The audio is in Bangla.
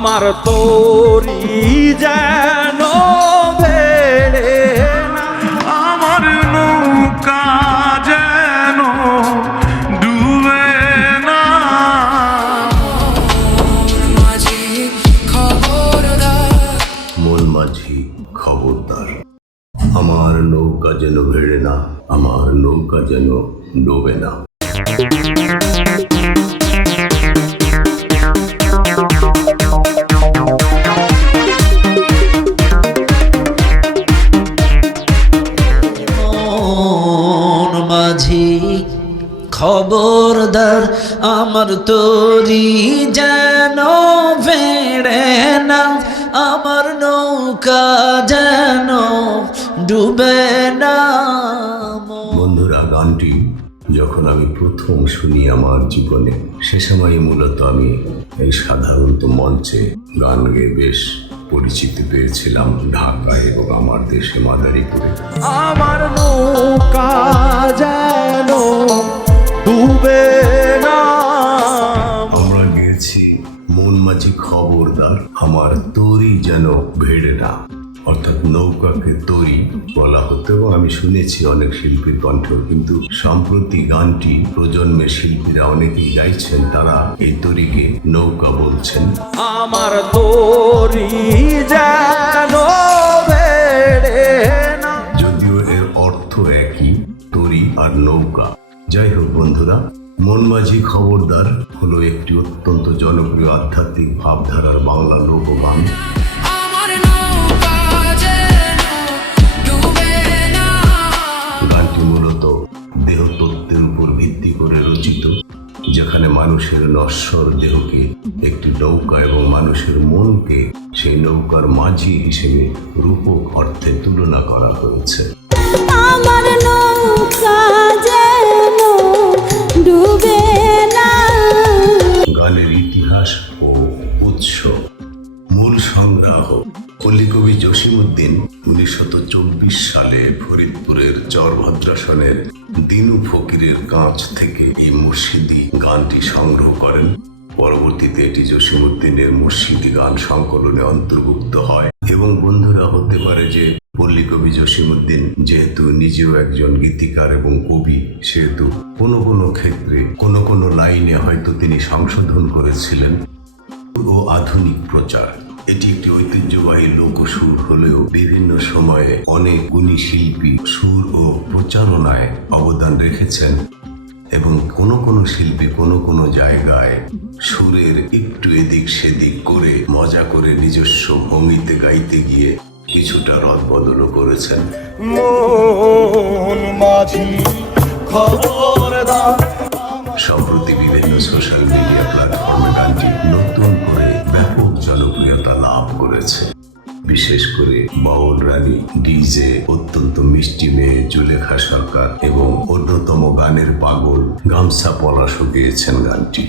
আমার তোরি যেন বেড়ে না, আমার নৌকা যেন ডুবে না। মন মাঝি খবরদার, আমার নৌকা যেন ভেড়ে না, আমার নৌকা যেন ডোবে না। মন মাঝি খবরদার, আমার তোরি যেন ভেড়ে না, আমার নৌকা যেন ডুবে না। বন্ধুরা, গানটি যখন আমি প্রথম শুনি আমার জীবনে, সে সময় মূলত আমি এই সাধারণত মঞ্চে গান গেয়ে বেশ পরিচিতি পেয়েছিলাম ঢাকায় এবং আমার দেশে মাদারীপুরে। আমার নৌকা যেন ডুবে না। আমরা গেয়েছি মন মাঝি খবরদার, আমার তরি যেন ভেড়ে না, অর্থাৎ নৌকাকে তরি বলা হতো এবং আমি শুনেছি অনেক শিল্পীর কণ্ঠ। কিন্তু সম্প্রতি গানটি প্রজন্মের শিল্পীরা অনেকেই গাইছেন, তারা এই তরিকে নৌকা বলছেন। আমার তোরি যেন বেড়ে না। যদিও এর অর্থ একই, তরি আর নৌকা। যাই হোক বন্ধুরা, মন মাঝি খবরদার হলো একটি অত্যন্ত জনপ্রিয় আধ্যাত্মিক ভাবধারার বাংলা লোকগান। গানটি মূলত দেহতত্ত্বের উপর ভিত্তি করে রচিত, যেখানে মানুষের নশ্বর দেহকে একটি নৌকা এবং মানুষের মনকে সেই নৌকার মাঝি হিসেবে রূপক অর্থে তুলনা করা হয়েছে। আমার নৌকা যেন ডুবে না। গানের ইতিহাস ও উৎস। মূল সংগ্রাহ কলিকবি জসিমউদ্দিন 1924 সালে ফরিদপুরের চরভদ্রাসনের দিনু ফকিরের কাছ থেকে এই মুর্শিদি গানটি সংগ্রহ করেন। পরবর্তীতে এটি জসিমউদ্দিনের মুর্শিদি গান সংকলনে অন্তর্ভুক্ত হয়। এবং বন্ধুরা, হতে পারে যে পল্লীকবি জসিমউদ্দিন যেহেতু নিজেও একজন গীতিকার এবং কবি, সেহেতু কোনো কোনো ক্ষেত্রে কোনো কোনো লাইনে হয়তো তিনি সংশোধন করেছিলেন। ও আধুনিক প্রচার, এটি একটি ঐতিহ্যবাহী লোকসুর হলেও বিভিন্ন সময়ে অনেক গুণী শিল্পী সুর ও প্রচারণায় অবদান রেখেছেন এবং কোনো কোনো শিল্পী কোনো কোনো জায়গায় সুরের একটু এদিক সেদিক করে মজা করে নিজস্ব ভঙ্গিতে গাইতে গিয়ে কিছুটা রদবদলও করেছেন। মন মাঝি খবরদার। সম্প্রতি বিভিন্ন সোশ্যাল মিডিয়া প্ল্যাটফর্মে গানটি নতুন করে ব্যাপক জনপ্রিয়তা লাভ করেছে। বিশেষ করে বাউল রানী, ডিজে, অত্যন্ত মিষ্টি মেয়ে জুলেখা সরকার এবং অন্যতম গানের পাগল গামছা পলাশও গেয়েছেন গানটি।